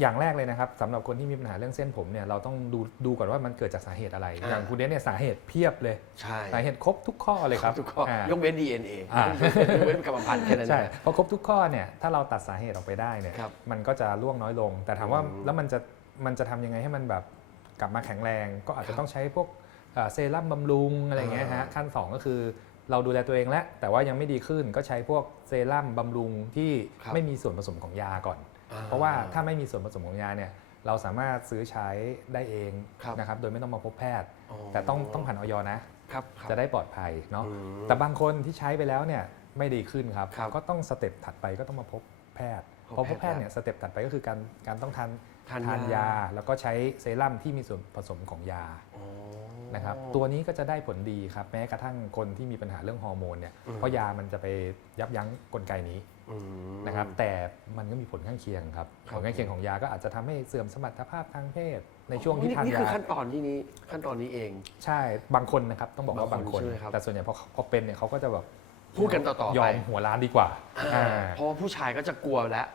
อย่างแรกเลยนะครับสำหรับคนที่มีปัญหาเรื่องเส้นผมเนี่ยเราต้องดูดูก่อนว่ามันเกิดจากสาเหตุอะไร อ่า อย่างคุณเนสเนี่ยสาเหตุเพียบเลย ใช่สาเหตุครบทุกข้อเลยครับทุกข้ออ่ายกเว้น DNA อ่า ยกเว้นกรรมพันธุ์แค่นั้น ใช่เองพอครบทุกข้อเนี่ยถ้าเราตัดสาเหตุออกไปได้เนี่ยครับมันก็จะร่วงน้อยลง แต่ถามว่าอืมแล้วมันจะมันจะทำยังไงให้มันแบบกลับมาแข็งแรง ก็อาจครัจะบต้องใช้พวกเอ่อเซรั่มบำรุงอะไรอย่างเงี้ยฮะอ่าขั้นสองก็คือ เราดูแลตัวเองแล้วแต่ว่ายังไม่ดีขึ้นก็ใช้พวกเซรั่มบำรุงที่ครับไม่มีส่วนผสมของยาก่อน อ่เพราะว่าถ้าไม่มีส่วนผสมของยาเนี่ยเราสามารถซื้อใช้ได้เองครับนะครับโดยไม่ต้องมาพบแพทย์ อ๋อ แต่ต้องต้องผ่านออยนะ ครับครับ จะได้ปลอดภัยเนาะอืมแต่บางคนที่ใช้ไปแล้วเนี่ยไม่ดีขึ้นครับ ครับ ก็ต้องสเต็ปถัดไปก็ต้องมาพบแพทย์ พบพอพบแพแพททย์ย์เนี่ยสเต็ปถัดไปก็คือการการต้องทานทานทานยายยา แล้วก็ใช้เซรั่มที่มีส่วนผสมของยาอ๋อนะครับตัวนี้ก็จะได้ผลดีครับแม้กระทั่งคนที่มีปัญหาเรื่องฮอร์โมนเนี่ยอืมเพราะยามันจะไปยับยั้งกลไกนี้อืมนะครับแต่มันก็มีผลข้างเคียงครับครัผบลข้างเคียงของยาก็อาจจะทำให้เสื่อมสมรรถภาพทางเพศ ในช่วงที่ทานนี่ยาคือขั้นตอนที่นี้ขั้นตอนนี้เอง ใช่บางคนนะครับต้องบอกว่าบาบางงคคนนใช่ไหมครับแต่ส่วนใหญ่พอพอเป็นเนี่ยเขาก็จะแบบ พูดกันต่อๆไปยอมหัวล้านดีกว่าอ่าอ่า เพราะว่าผู้ชายก็จะกลัวแล้ว